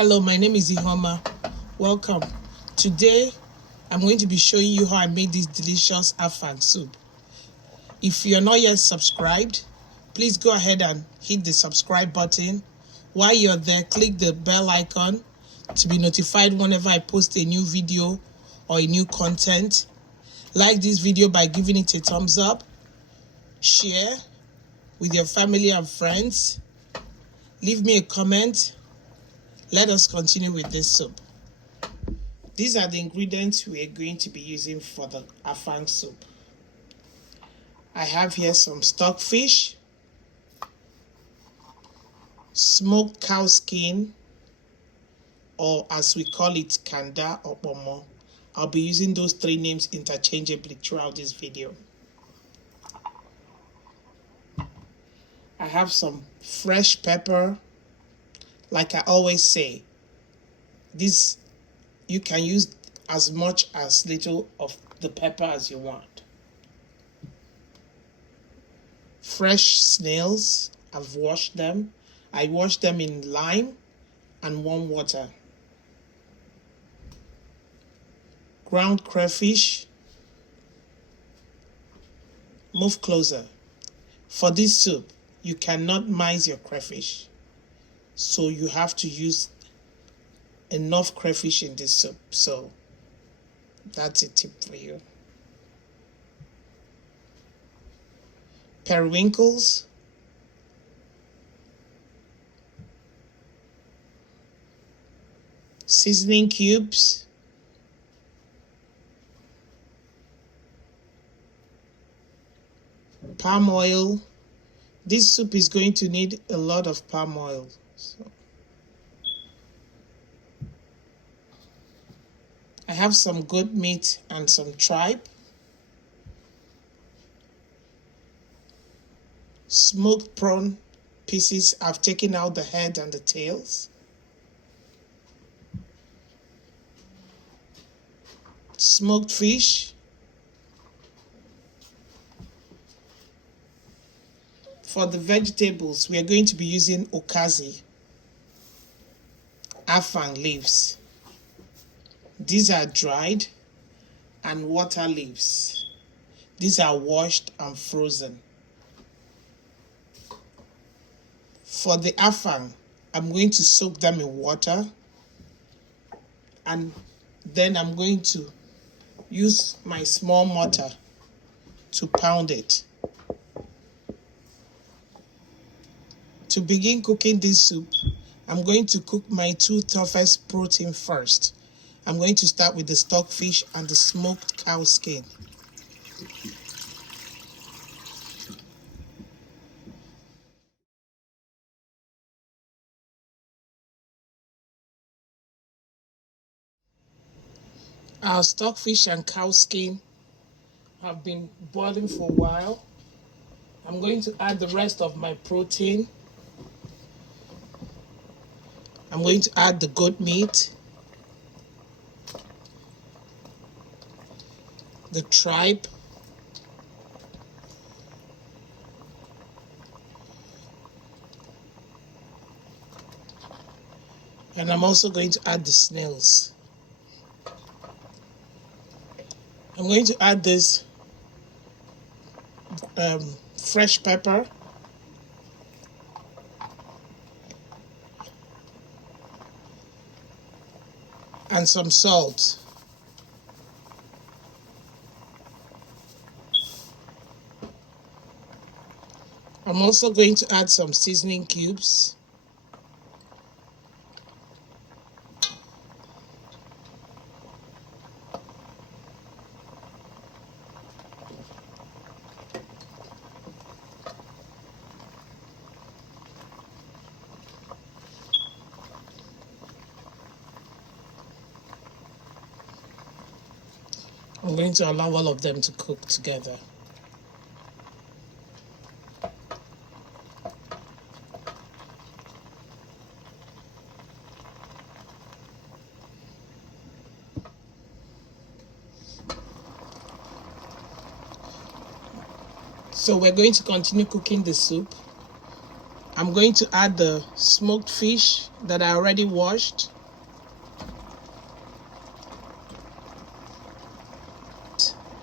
Hello, my name is Ihoma. Welcome. Today, I'm going to be showing you how I made this delicious afang soup. If you're not yet subscribed, please go ahead and hit the subscribe button. While you're there, click the bell icon to be notified whenever I post a new video or a new content. Like this video by giving it a thumbs up. Share with your family and friends. Leave me a comment. Let us continue with this soup. These are the ingredients we are going to be using for the afang soup. I have here some stockfish, smoked cow skin, or as we call it, kanda or ponmo. I'll be using those three names interchangeably throughout this video. I have some fresh pepper. Like I always say, this you can use as much as little of the pepper as you want. Fresh snails, I've washed them. I washed them in lime and warm water. Ground crayfish. Move closer. For this soup, you cannot mice your crayfish, so you have to use enough crayfish in this soup. So that's a tip for you. Periwinkles, seasoning cubes, palm oil. This soup is going to need a lot of palm oil. So I have some goat meat and some tripe. Smoked prawn pieces. I've taken out the head and the tails. Smoked fish. For the vegetables, we are going to be using Ukazi, afang leaves. These are dried, and water leaves. These are washed and frozen. For the afang, I'm going to soak them in water, and then I'm going to use my small mortar to pound it. To begin cooking this soup, I'm going to cook my two toughest protein first. I'm going to start with the stockfish and the smoked cow skin. Our stockfish and cow skin have been boiling for a while. I'm going to add the rest of my protein. I'm going to add the goat meat, the tripe, and I'm also going to add the snails. I'm going to add this fresh pepper, and some salt. I'm also going to add some seasoning cubes. I'm going to allow all of them to cook together. So we're going to continue cooking the soup. I'm I'm going to add the smoked fish that I already washed.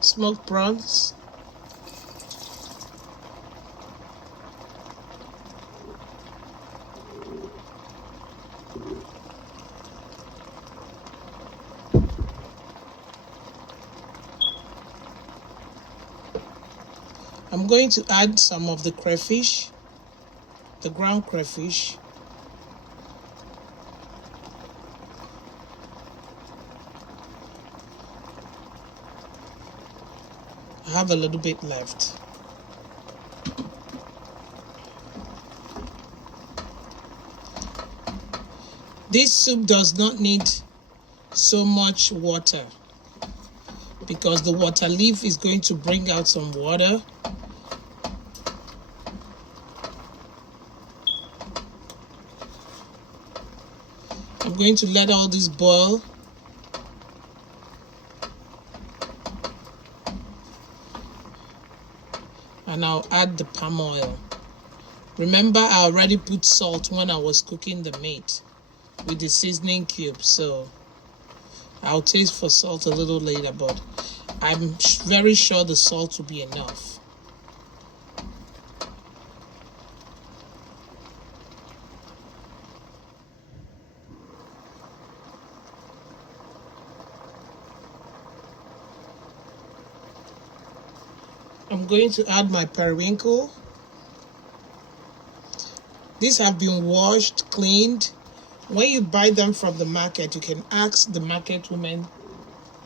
Smoked prawns. I'm going to add some of the crayfish, the ground crayfish. I have a little bit left. This soup does not need so much water because the water leaf is going to bring out some water. I'm going to let all this boil. And I'll add the palm oil. Remember, I already put salt when I was cooking the meat with the seasoning cube, so I'll taste for salt a little later, but I'm very sure the salt will be enough. I'm going to add my periwinkle. These have been washed, cleaned. When you buy them from the market, you can ask the market woman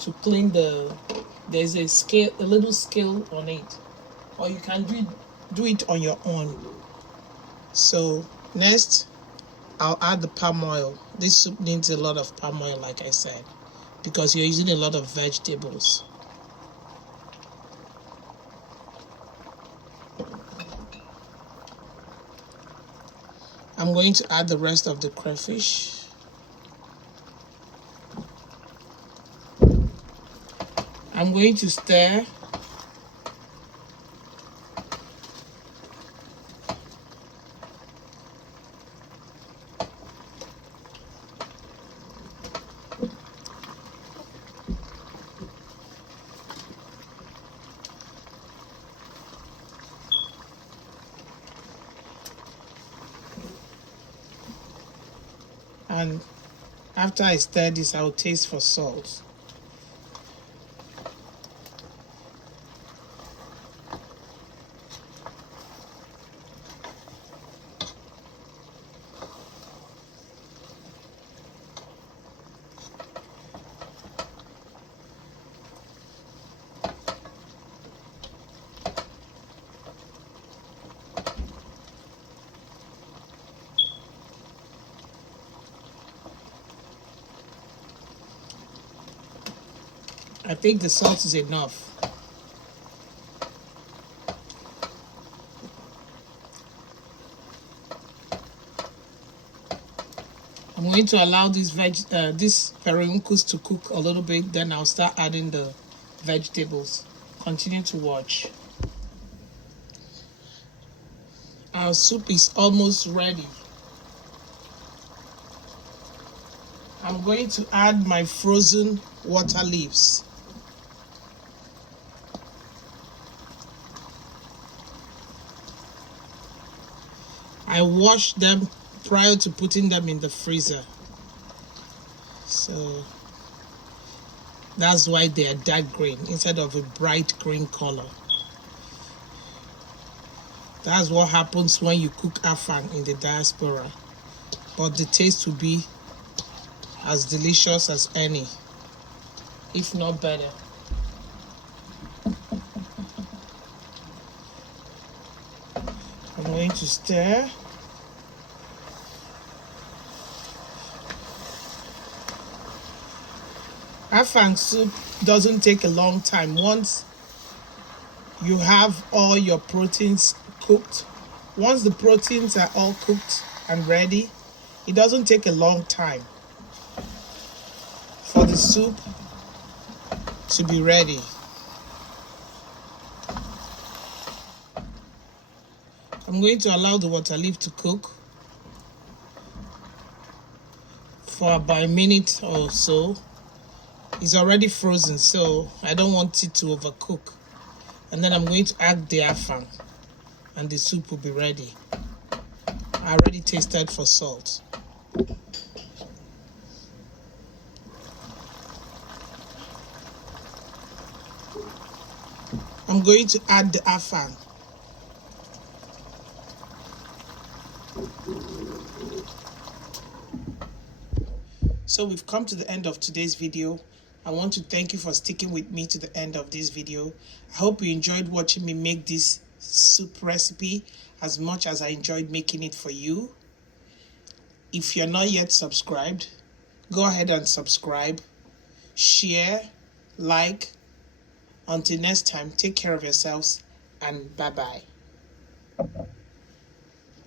to clean there's a scale, a little scale on it, or you can do it on your own. So next, I'll add the palm oil. This soup needs a lot of palm oil, like I said, because you're using a lot of vegetables. I'm going to add the rest of the crayfish. I'm going to stir. And after I stir this, I'll taste for salt. I think the salt is enough. I'm going to allow these periwinkles to cook a little bit, then I'll start adding the vegetables. Continue to watch. Our soup is almost ready. I'm going to add my frozen water leaves. I washed them prior to putting them in the freezer, so that's why they are dark green instead of a bright green color. That's what happens when you cook afang in the diaspora, but the taste will be as delicious as any, if not better. I'm going to stir. Afang soup doesn't take a long time. Once you have all your proteins cooked, once the proteins are all cooked and ready, it doesn't take a long time for the soup to be ready. I'm going to allow the water leaf to cook for about a minute or so. It's already frozen, so I don't want it to overcook. And then I'm going to add the afang, and the soup will be ready. I already tasted for salt. I'm going to add the afang. So we've come to the end of today's video. I want to thank you for sticking with me to the end of this video. I hope you enjoyed watching me make this soup recipe as much as I enjoyed making it for you. If you're not yet subscribed, go ahead and subscribe, share, like. Until next time, take care of yourselves and bye-bye.